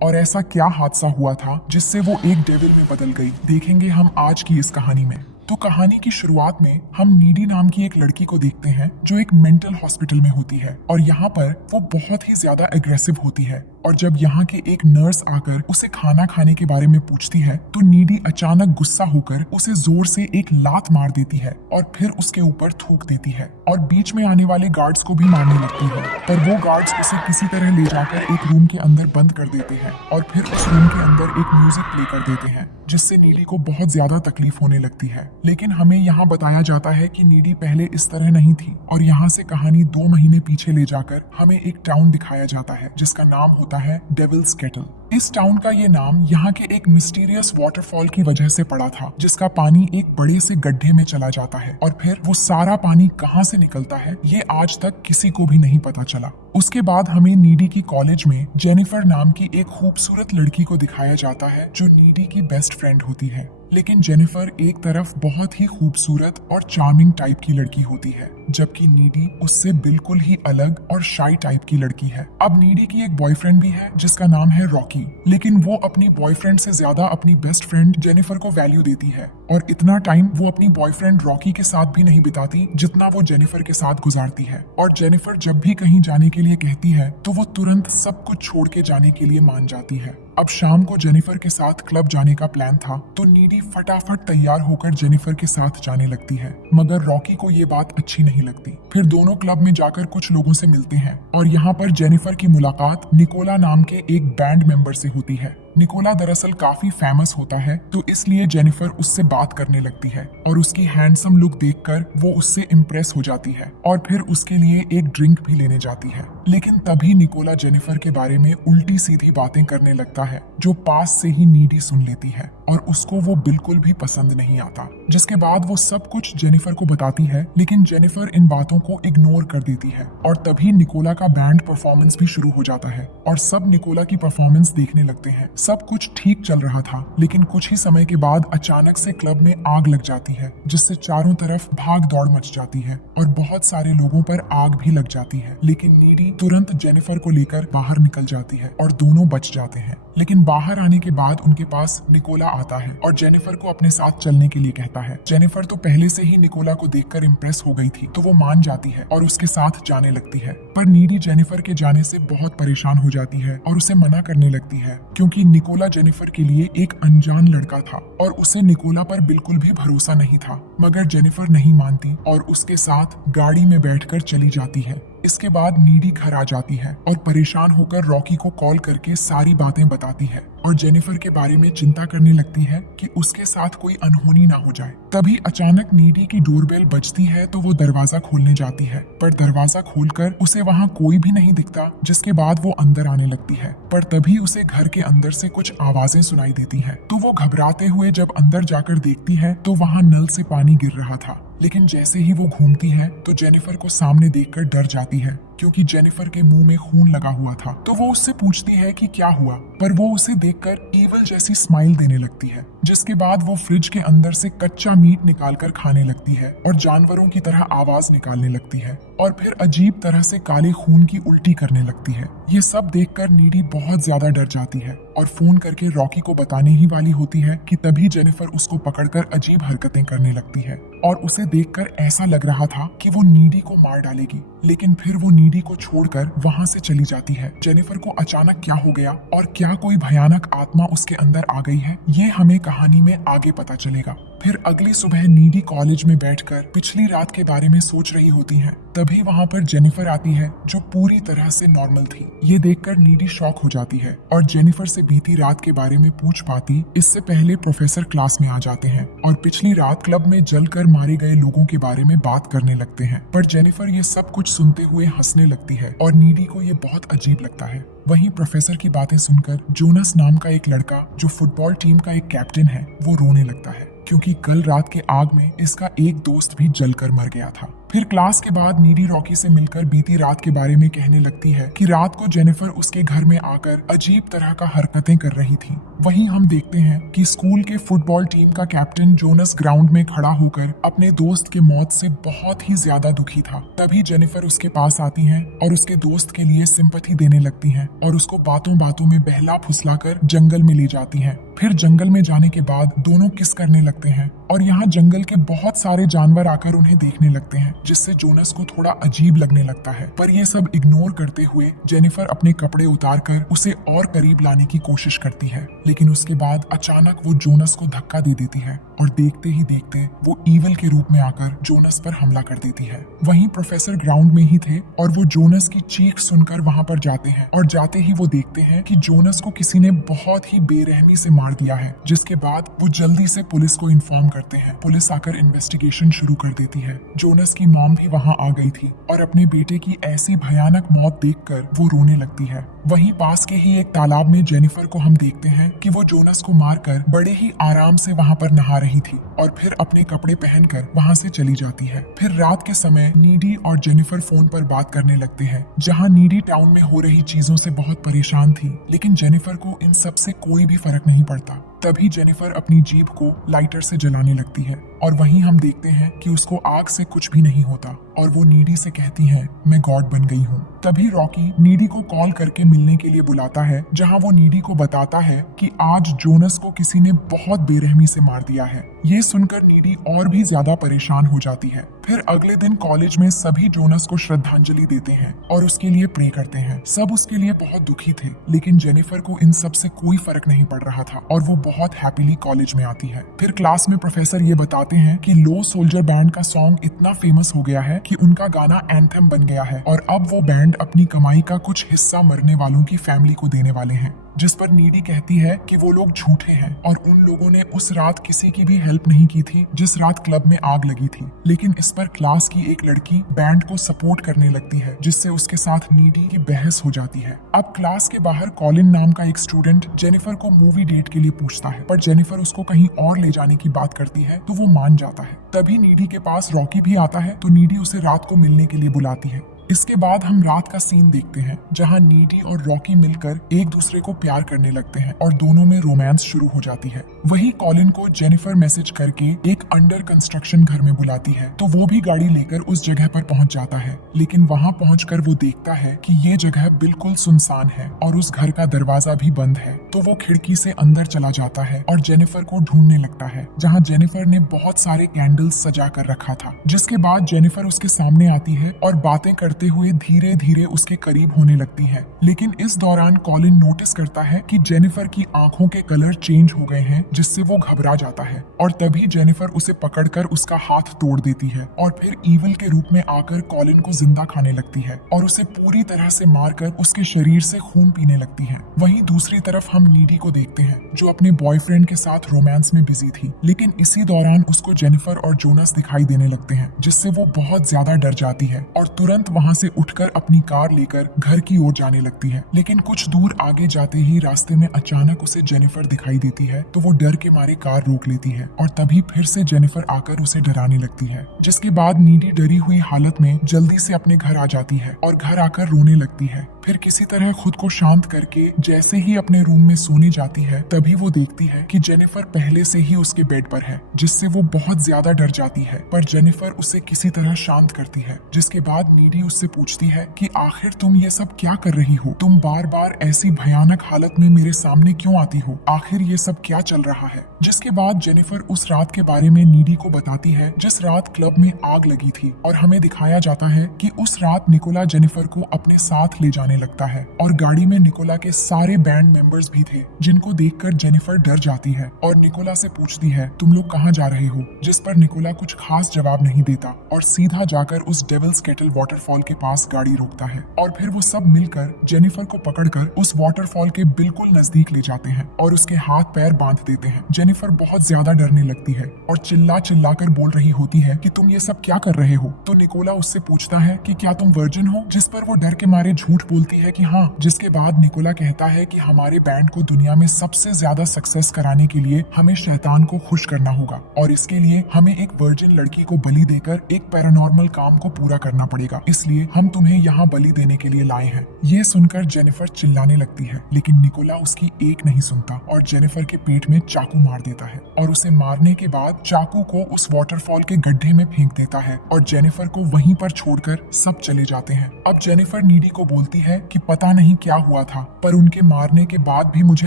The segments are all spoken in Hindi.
और ऐसा क्या हादसा हुआ था जिससे वो एक डेविल में बदल गई, देखेंगे हम आज की इस कहानी में। तो कहानी की शुरुआत में हम नीडी नाम की एक लड़की को देखते हैं जो एक मेंटल हॉस्पिटल में होती है और यहाँ पर वो बहुत ही ज्यादा एग्रेसिव होती है। और जब यहाँ के एक नर्स आकर उसे खाना खाने के बारे में पूछती है तो नीडी अचानक गुस्सा होकर उसे जोर से एक लात मार देती है और फिर उसके ऊपर थूक देती है और बीच में आने वाले गार्ड्स को भी मारने लगती है। पर वो गार्ड्स उसे किसी तरह ले जाकर एक रूम के अंदर बंद कर देते हैं और फिर उस रूम के अंदर एक म्यूजिक प्ले कर देते हैं जिससे नीडी को बहुत ज्यादा तकलीफ होने लगती है। लेकिन हमें यहाँ बताया जाता है कि नीडी पहले इस तरह नहीं थी और यहाँ से कहानी 2 महीने पीछे ले जाकर हमें एक टाउन दिखाया जाता है जिसका नाम होता है डेविल्स केटल। इस टाउन का ये नाम यहाँ के एक मिस्टीरियस वाटरफॉल की वजह से पड़ा था जिसका पानी एक बड़े से गड्ढे में चला जाता है और फिर वो सारा पानी कहाँ से निकलता है ये आज तक किसी को भी नहीं पता चला। उसके बाद हमें नीडी की कॉलेज में जेनिफर नाम की एक खूबसूरत लड़की को दिखाया जाता है जो नीडी की बेस्ट फ्रेंड होती है। लेकिन जेनिफर एक तरफ बहुत ही खूबसूरत और चार्मिंग टाइप की लड़की होती है जबकि नीडी उससे बिल्कुल ही अलग और शाई टाइप की लड़की है। अब नीडी की एक बॉयफ्रेंड भी है जिसका नाम है रॉकी, लेकिन वो अपनी बॉयफ्रेंड से ज्यादा अपनी बेस्ट फ्रेंड जेनिफर को वैल्यू देती है और इतना टाइम वो अपनी बॉयफ्रेंड रॉकी के साथ भी नहीं बिताती जितना वो जेनिफर के साथ गुजारती है। और जेनिफर जब भी कहीं जाने के लिए कहती है तो वो तुरंत सब कुछ छोड़ के जाने के लिए मान जाती है। अब शाम को जेनिफर के साथ क्लब जाने का प्लान था तो नीडी फटाफट तैयार होकर जेनिफर के साथ जाने लगती है, मगर रॉकी को ये बात अच्छी नहीं लगती। फिर दोनों क्लब में जाकर कुछ लोगों से मिलते हैं और यहाँ पर जेनिफर की मुलाकात निकोला नाम के एक बैंड मेंबर से होती है। निकोला दरअसल काफी फेमस होता है तो इसलिए जेनिफर उससे बात करने लगती है और उसकी हैंडसम लुक देखकर वो उससे इम्प्रेस हो जाती है और फिर उसके लिए एक ड्रिंक भी लेने जाती है। लेकिन तभी निकोला जेनिफर के बारे में उल्टी सीधी बातें करने लगता है जो पास से ही नीडी सुन लेती है और उसको वो बिल्कुल भी पसंद नहीं आता। जिसके बाद वो सब कुछ जेनिफर को बताती है लेकिन जेनिफर इन बातों को इग्नोर कर देती है और तभी निकोला का बैंड परफॉर्मेंस भी शुरू हो जाता है और सब निकोला की परफॉर्मेंस देखने लगते हैं। सब कुछ ठीक चल रहा था लेकिन कुछ ही समय के बाद अचानक से क्लब में आग लग जाती है जिससे चारों तरफ भाग दौड़ मच जाती है और बहुत सारे लोगों पर आग भी लग जाती है। लेकिन नीडी तुरंत जेनिफर को लेकर बाहर निकल जाती है और दोनों बच जाते हैं। लेकिन बाहर आने के बाद उनके पास निकोला आता है और जेनिफर को अपने साथ चलने के लिए कहता है। जेनिफर तो पहले से ही निकोला को देखकर इम्प्रेस हो गई थी तो वो मान जाती है और उसके साथ जाने लगती है। पर नीडी जेनिफर के जाने से बहुत परेशान हो जाती है और उसे मना करने लगती है क्योंकि निकोला जेनिफर के लिए एक अनजान लड़का था और उसे निकोला पर बिल्कुल भी भरोसा नहीं था। मगर जेनिफर नहीं मानती और उसके साथ गाड़ी में बैठकर चली जाती है। इसके बाद नीडी घर आ जाती है और परेशान होकर रॉकी को कॉल करके सारी बातें बताती है और जेनिफर के बारे में चिंता करने लगती है कि उसके साथ कोई अनहोनी ना हो जाए। तभी अचानक नीडी की डोरबेल बजती है तो वो दरवाजा खोलने जाती है पर दरवाजा खोलकर उसे वहाँ कोई भी नहीं दिखता। जिसके बाद वो अंदर आने लगती है पर तभी उसे घर के अंदर से कुछ आवाजें सुनाई देती हैं। तो वो घबराते हुए जब अंदर जाकर देखती है तो वहाँ नल से पानी गिर रहा था। लेकिन जैसे ही वो घूमती है तो जेनिफर को सामने देखकर डर जाती है क्योंकि जेनिफर के मुंह में खून लगा हुआ था। तो वो उससे पूछती है कि क्या हुआ, पर वो उसे देखकर ईवल जैसी स्माइल देने लगती है। जिसके बाद वो फ्रिज के अंदर से कच्चा मीट निकालकर खाने लगती है और जानवरों की तरह आवाज निकालने लगती है और फिर अजीब तरह से काले खून की उल्टी करने लगती है। ये सब देखकर नीडी बहुत ज्यादा डर जाती है और फोन करके रॉकी को बताने ही वाली होती है कि तभी जेनिफर उसको पकड़कर अजीब हरकतें करने लगती है और उसे देखकर ऐसा लग रहा था कि वो नीडी को मार डालेगी। लेकिन फिर वो नीडी को छोड़कर वहाँ से चली जाती है। जेनिफर को अचानक क्या हो गया और क्या कोई भयानक आत्मा उसके अंदर आ गई है ये हमें कहानी में आगे पता चलेगा। फिर अगली सुबह नीडी कॉलेज में बैठकर पिछली रात के बारे में सोच रही होती है। तभी वहाँ पर जेनिफर आती है जो पूरी तरह से नॉर्मल थी। ये देखकर नीडी शॉक हो जाती है और जेनिफर से बीती रात के बारे में पूछ पाती इससे पहले प्रोफेसर क्लास में आ जाते हैं और पिछली रात क्लब में जलकर मारे गए लोगों के बारे में बात करने लगते हैं। पर जेनिफर ये सब कुछ सुनते हुए हंसने लगती है और नीडी को ये बहुत अजीब लगता है। वहीं प्रोफेसर की बातें सुनकर जोनस नाम का एक लड़का जो फुटबॉल टीम का एक कैप्टन है वो रोने लगता है क्योंकि कल रात के आग में इसका एक दोस्त भी जलकर मर गया था। फिर क्लास के बाद नीडी रॉकी से मिलकर बीती रात के बारे में कहने लगती है कि रात को जेनिफर उसके घर में आकर अजीब तरह का हरकतें कर रही थी। वहीं हम देखते हैं कि स्कूल के फुटबॉल टीम का कैप्टन जोनस ग्राउंड में खड़ा होकर अपने दोस्त के मौत से बहुत ही ज्यादा दुखी था। तभी जेनिफर उसके पास आती हैं और उसके दोस्त के लिए सिंपैथी देने लगती हैं और उसको बातों बातों में बहला फुसलाकर जंगल में ले जाती हैं। फिर जंगल में जाने के बाद दोनों किस करने लगते हैं और यहाँ जंगल के बहुत सारे जानवर आकर उन्हें देखने लगते हैं, जिससे जोनस को थोड़ा अजीब लगने लगता है। पर ये सब इग्नोर करते हुए जेनिफर अपने कपड़े उतारकर उसे और करीब लाने की कोशिश करती है, लेकिन उसके बाद अचानक वो जोनस को धक्का दे देती है और देखते ही देखते वो ईविल के रूप में आकर जोनस पर हमला कर देती है। वहीं प्रोफेसर ग्राउंड में ही थे और वो जोनस की चीख सुनकर वहां पर जाते हैं और जाते ही वो देखते हैं कि जोनस को किसी ने बहुत ही बेरहमी से मार दिया है, जिसके बाद वो जल्दी से पुलिस को इन्फॉर्म करते हैं। पुलिस आकर इन्वेस्टिगेशन शुरू कर देती है। जोनस की मॉम भी वहां आ गई थी और अपने बेटे की ऐसी भयानक मौत देखकर वो रोने लगती है। वहीं पास के ही एक तालाब में जेनिफर को हम देखते हैं कि वो जोनस को मारकर बड़े ही आराम से वहां पर नहा रही थी और फिर अपने कपड़े पहनकर वहां से चली जाती है। फिर रात के समय नीडी और जेनिफर फोन पर बात करने लगते हैं, जहां नीडी टाउन में हो रही चीजों से बहुत परेशान थी, लेकिन जेनिफर को इन सब से कोई भी फर्क नहीं पड़ता। तभी जेनिफर अपनी जीभ को लाइटर से जलाने लगती है और वहीं हम देखते हैं कि उसको आग से कुछ भी नहीं होता और वो नीडी से कहती है, मैं गॉड बन गई हूँ। तभी रॉकी नीडी को कॉल करके मिलने के लिए बुलाता है, जहाँ वो नीडी को बताता है कि आज जोनस को किसी ने बहुत बेरहमी से मार दिया है। ये सुनकर नीडी और भी ज्यादा परेशान हो जाती है। फिर अगले दिन कॉलेज में सभी जोनस को श्रद्धांजलि देते हैं और उसके लिए प्रे करते हैं। सब उसके लिए बहुत दुखी थे, लेकिन जेनिफर को इन सब से कोई फर्क नहीं पड़ रहा था और वो बहुत हैप्पीली कॉलेज में आती है। फिर क्लास में प्रोफेसर ये बताते हैं कि लो सोल्जर बैंड का सॉन्ग इतना फेमस हो गया है कि उनका गाना एंथम बन गया है और अब वो बैंड अपनी कमाई का कुछ हिस्सा मरने वालों की फैमिली को देने वाले हैं। जिस पर नीडी कहती है कि वो लोग झूठे हैं और उन लोगों ने उस रात किसी की भी हेल्प नहीं की थी जिस रात क्लब में आग लगी थी। लेकिन इस पर क्लास की एक लड़की बैंड को सपोर्ट करने लगती है, जिससे उसके साथ नीडी की बहस हो जाती है। अब क्लास के बाहर कॉलिन नाम का एक स्टूडेंट जेनिफर को मूवी डेट के लिए पूछता है, पर जेनिफर उसको कहीं और ले जाने की बात करती है तो वो मान जाता है। तभी नीडी के पास रॉकी भी आता है तो नीडी उसे रात को मिलने के लिए बुलाती है। इसके बाद हम रात का सीन देखते हैं, जहां नीडी और रॉकी मिलकर एक दूसरे को प्यार करने लगते हैं और दोनों में रोमांस शुरू हो जाती है। वहीं कॉलिन को जेनिफर मैसेज करके एक अंडर कंस्ट्रक्शन घर में बुलाती है, तो वो भी गाड़ी लेकर उस जगह पर पहुंच जाता है। लेकिन वहां पहुंचकर वो देखता है कि ये जगह बिल्कुल सुनसान है और उस घर का दरवाजा भी बंद है। तो वो खिड़की से अंदर चला जाता है और जेनिफर को ढूंढने लगता है, जहाँ जेनिफर ने बहुत सारे कैंडल्स सजा कर रखा था। जिसके बाद जेनिफर उसके सामने आती है और बातें करते हुए धीरे धीरे उसके करीब होने लगती है। लेकिन इस दौरान कॉलिन नोटिस करता है कि जेनिफर की आंखों के कलर चेंज हो गए हैं, जिससे वो घबरा जाता है और तभी जेनिफर उसे पकड़कर उसका हाथ तोड़ देती है और फिर ईविल के रूप में आकर कॉलिन को जिंदा खाने लगती है और उसे पूरी तरह से मारकर उसके शरीर से खून पीने लगती है। वहीं दूसरी तरफ हम नीडी को देखते हैं, जो अपने बॉयफ्रेंड के साथ रोमांस में बिजी थी। लेकिन इसी दौरान उसको जेनिफर और जोनस दिखाई देने लगते हैं, जिससे वो बहुत ज्यादा डर जाती है और तुरंत वहां से उठकर अपनी कार लेकर घर की ओर जाने लगती है। लेकिन कुछ दूर आगे जाते ही रास्ते में अचानक उसे जेनिफर दिखाई देती है, तो वो डर के मारे कार रोक लेती है और तभी फिर से जेनिफर आकर उसे डराने लगती है। जिसके बाद नीडी डरी हुई हालत में जल्दी से अपने घर आ जाती है और घर आकर रोने लगती है। फिर किसी तरह खुद को शांत करके जैसे ही अपने रूम में सोने जाती है, तभी वो देखती है कि जेनिफर पहले से ही उसके बेड पर है, जिससे वो बहुत ज्यादा डर जाती है। पर जेनिफर उसे किसी तरह शांत करती है। जिसके बाद नीडी उससे पूछती है कि आखिर तुम ये सब क्या कर रही हो? तुम बार बार ऐसी भयानक हालत में मेरे सामने क्यों आती हो? आखिर ये सब क्या चल रहा है? जिसके बाद जेनिफर उस रात के बारे में नीडी को बताती है जिस रात क्लब में आग लगी थी और हमें दिखाया जाता है कि उस रात निकोला जेनिफर को अपने साथ ले जाने लगता है और गाड़ी में निकोला के सारे बैंड मेंबर्स भी थे, जिनको देखकर जेनिफर डर जाती है और निकोला से पूछती है, तुम लोग कहाँ जा रहे हो? जिस पर निकोला कुछ खास जवाब नहीं देता और सीधा जाकर उस डेविल्स केटल वाटरफॉल के पास गाड़ी रोकता है और फिर वो सब मिलकर जेनिफर को पकड़कर उस वाटरफॉल के बिल्कुल नजदीक ले जाते हैं और उसके हाथ पैर बांध देते हैं। जेनिफर बहुत ज्यादा डरने लगती है और चिल्ला चिल्लाकर बोल रही होती है कि तुम ये सब क्या कर रहे हो? तो निकोला उससे पूछता है कि क्या तुम वर्जिन हो? जिस पर वो डर के मारे झूठ बोल बोलती है कि हाँ, जिसके बाद निकोला कहता है कि हमारे बैंड को दुनिया में सबसे ज्यादा सक्सेस कराने के लिए हमें शैतान को खुश करना होगा और इसके लिए हमें एक वर्जिन लड़की को बलि देकर एक पैरानॉर्मल काम को पूरा करना पड़ेगा, इसलिए हम तुम्हें यहाँ बलि देने के लिए लाए हैं। ये सुनकर जेनिफर चिल्लाने लगती है, लेकिन निकोला उसकी एक नहीं सुनता और जेनिफर के पेट में चाकू मार देता है और उसे मारने के बाद चाकू को उस वाटरफॉल के गड्ढे में फेंक देता है और जेनिफर को वहीं पर छोड़कर सब चले जाते हैं। अब जेनिफर नीडी को बोलती है कि पता नहीं क्या हुआ था, पर उनके मारने के बाद भी मुझे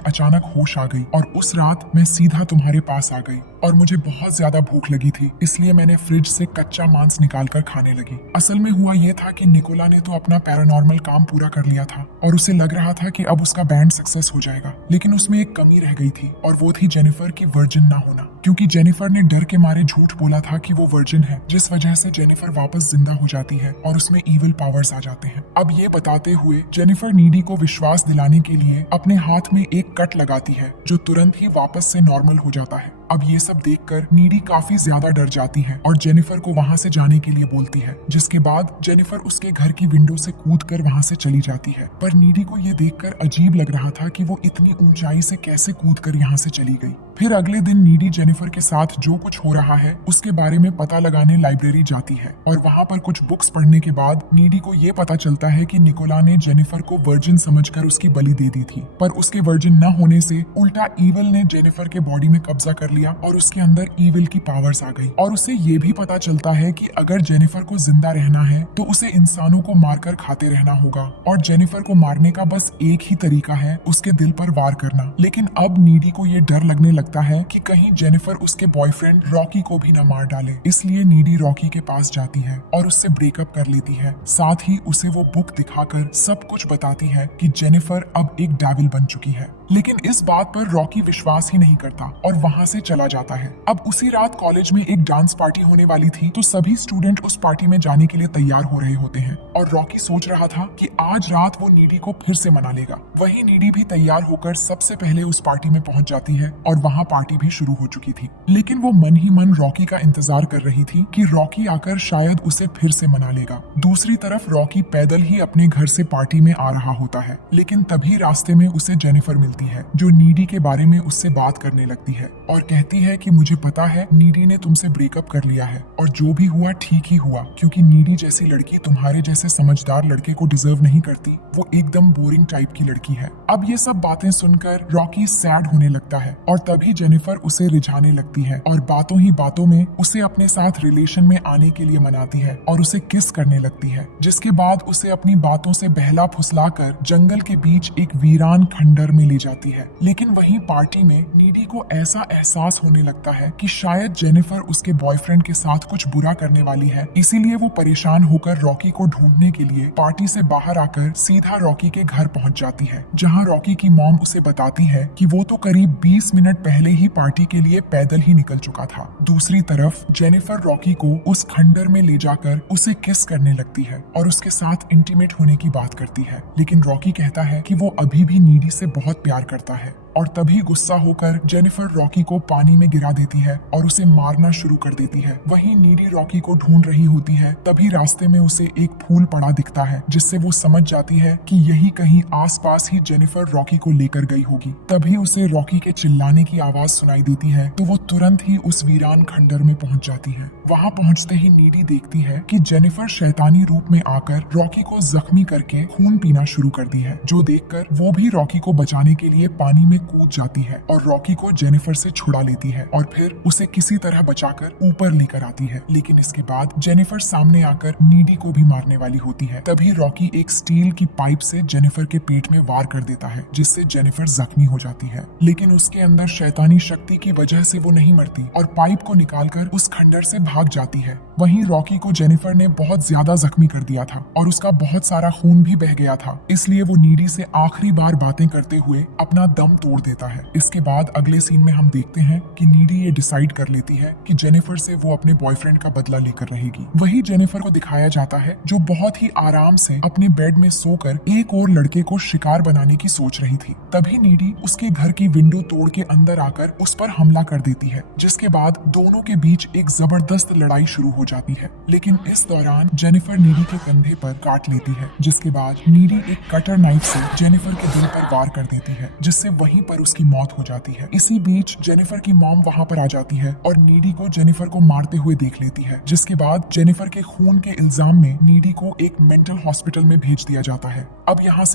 अचानक होश आ गई और उस रात मैं सीधा तुम्हारे पास आ गई और मुझे बहुत ज्यादा भूख लगी थी, इसलिए मैंने फ्रिज से कच्चा मांस निकालकर खाने लगी। असल में हुआ ये था कि निकोला ने तो अपना पैरानॉर्मल काम पूरा कर लिया था और उसे लग रहा था कि अब उसका बैंड सक्सेस हो जाएगा, लेकिन उसमें एक कमी रह गई थी और वो थी जेनिफर की वर्जिन ना होना, क्योंकि जेनिफर ने डर के मारे झूठ बोला था कि वो वर्जिन है, जिस वजह से जेनिफर वापस जिंदा हो जाती है और उसमें इविल पावर्स आ जाते हैं। अब ये बताते हुए जेनिफर नीडी को विश्वास दिलाने के लिए अपने हाथ में एक कट लगाती है जो तुरंत ही वापस से नॉर्मल हो जाता है। अब ये सब देखकर नीडी काफी ज्यादा डर जाती है और जेनिफर को वहां से जाने के लिए बोलती है, जिसके बाद जेनिफर उसके घर की विंडो से कूदकर वहां से चली जाती है। पर नीडी को ये देखकर अजीब लग रहा था कि वो इतनी ऊंचाई से कैसे कूदकर यहाँ से चली गई। फिर अगले दिन नीडी जेनिफर के साथ जो कुछ हो रहा है उसके बारे में पता लगाने लाइब्रेरी जाती है और वहाँ पर कुछ बुक्स पढ़ने के बाद नीडी को ये पता चलता है कि निकोला ने जेनिफर को वर्जिन समझकर उसकी बलि दे दी थी, पर उसके वर्जिन न होने से उल्टा ईविल ने जेनिफर के बॉडी में कब्जा कर लिया और उसके अंदर ईविल की पावर्स आ गई। और उसे ये भी पता चलता है कि अगर जेनिफर को जिंदा रहना है तो उसे इंसानों को मारकर खाते रहना होगा और जेनिफर को मारने का बस एक ही तरीका है, उसके दिल पर वार करना। लेकिन अब नीडी को ये डर लगने लगता है कि कहीं जेनिफर उसके बॉयफ्रेंड रॉकी को भी न मार डाले, इसलिए नीडी रॉकी के पास जाती है और उससे ब्रेकअप कर लेती है। साथ ही उसे वो बुक दिखाकर सब कुछ बताती है कि जेनिफर अब एक डेविल बन चुकी है, लेकिन इस बात पर रॉकी विश्वास ही नहीं करता और वहाँ से चला जाता है। अब उसी रात कॉलेज में एक डांस पार्टी होने वाली थी, तो सभी स्टूडेंट उस पार्टी में जाने के लिए तैयार हो रहे होते हैं और रॉकी सोच रहा था कि आज रात वो नीडी को फिर से मना लेगा। वहीं नीडी भी तैयार होकर सबसे पहले उस पार्टी में पहुंच जाती है और वहाँ पार्टी भी शुरू हो चुकी थी, लेकिन वो मन ही मन रॉकी का इंतजार कर रही थी कि रॉकी आकर शायद उसे फिर से मना लेगा। दूसरी तरफ रॉकी पैदल ही अपने घर से पार्टी में आ रहा होता है, लेकिन तभी रास्ते में उसे जेनिफर मिलती है जो नीडी के बारे में उससे बात करने लगती है और कहती है कि मुझे पता है नीडी ने तुमसे ब्रेकअप कर लिया है और जो भी हुआ ठीक ही हुआ, क्योंकि नीडी जैसी लड़की तुम्हारे जैसे समझदार लड़के को डिजर्व नहीं करती, वो एकदम बोरिंग टाइप की लड़की है। अब ये सब बातें सुनकर रॉकी सैड होने लगता है और तभी जेनिफर उसे रिझाने लगती है और बातों ही बातों में उसे अपने साथ रिलेशन में आने के लिए मनाती है और उसे किस करने लगती है, जिसके बाद उसे अपनी बातों से बहला फुसलाकर जंगल के बीच एक वीरान खंडर में ले जाती है। लेकिन वहीं पार्टी में नीडी को ऐसा एहसास होने लगता है कि शायद जेनिफर उसके बॉयफ्रेंड के साथ कुछ बुरा करने वाली है, इसीलिए वो परेशान होकर रॉकी को ढूंढने के लिए पार्टी से बाहर आकर सीधा रॉकी के घर पहुंच जाती है, जहां रॉकी की मॉम उसे बताती है कि वो तो करीब 20 मिनट पहले ही पार्टी के लिए पैदल ही निकल चुका था। दूसरी तरफ जेनिफर रॉकी को उस खंडर में ले जाकर उसे किस करने लगती है और उसके साथ इंटीमेट होने की बात करती है, लेकिन रॉकी कहता है कि वो अभी भी नीडी से बहुत प्यार करता है और तभी गुस्सा होकर जेनिफर रॉकी को पानी में गिरा देती है और उसे मारना शुरू कर देती है। वहीं नीडी रॉकी को ढूंढ रही होती है, तभी रास्ते में उसे एक फूल पड़ा दिखता है, जिससे वो समझ जाती है कि यही कहीं आसपास ही जेनिफर रॉकी को लेकर गई होगी। तभी उसे रॉकी के चिल्लाने की आवाज सुनाई देती है, तो वो तुरंत ही उस वीरान खंडर में पहुंच जाती है। वहां पहुंचते ही नीडी देखती है कि जेनिफर शैतानी रूप में आकर रॉकी को जख्मी करके खून पीना शुरू कर दी है, जो देखकर वो भी रॉकी को बचाने के लिए पानी में कूद जाती है और रॉकी को जेनिफर से छुड़ा लेती है और फिर उसे किसी तरह बचाकर ऊपर लेकर आती है। लेकिन इसके बाद जेनिफर सामने आकर नीडी को भी मारने वाली होती है। तभी रॉकी एक स्टील की पाइप से जेनिफर के पेट में वार कर देता है, जिससे जेनिफर जख्मी हो जाती है, लेकिन उसके अंदर शैतानी शक्ति की वजह से वो नहीं मरती और पाइप को निकालकर उस खंडर से भाग जाती है। वहीं रॉकी को जेनिफर ने बहुत ज्यादा जख्मी कर दिया था और उसका बहुत सारा खून भी बह गया था, इसलिए वो नीडी से आखिरी बार बातें करते हुए अपना दम तोड़ तोड़ देता है। इसके बाद अगले सीन में हम देखते हैं कि नीडी ये डिसाइड कर लेती है कि जेनिफर से वो अपने बॉयफ्रेंड का बदला लेकर रहेगी। वही जेनिफर को दिखाया जाता है जो बहुत ही आराम से अपने बेड में सोकर एक और लड़के को शिकार बनाने की सोच रही थी। तभी नीडी उसके घर की विंडो तोड़ के अंदर आकर उस पर हमला कर देती है, जिसके बाद दोनों के बीच एक जबरदस्त लड़ाई शुरू हो जाती है। लेकिन इस दौरान जेनिफर नीडी के कंधे पर काट लेती है, जिसके बाद नीडी एक कटर नाइफ से जेनिफर के दिल पर वार कर देती है, जिससे वहीं पर उसकी मौत हो जाती है। इसी बीच जेनिफर की मॉम वहां पर आ जाती है और नीडी को जेनिफर को मारते हुए देख लेती है, जिसके बाद जेनिफर के खून के इल्जाम में नीडी को एक मेंटल हॉस्पिटल में भेज दिया जाता है। अब यहाँ से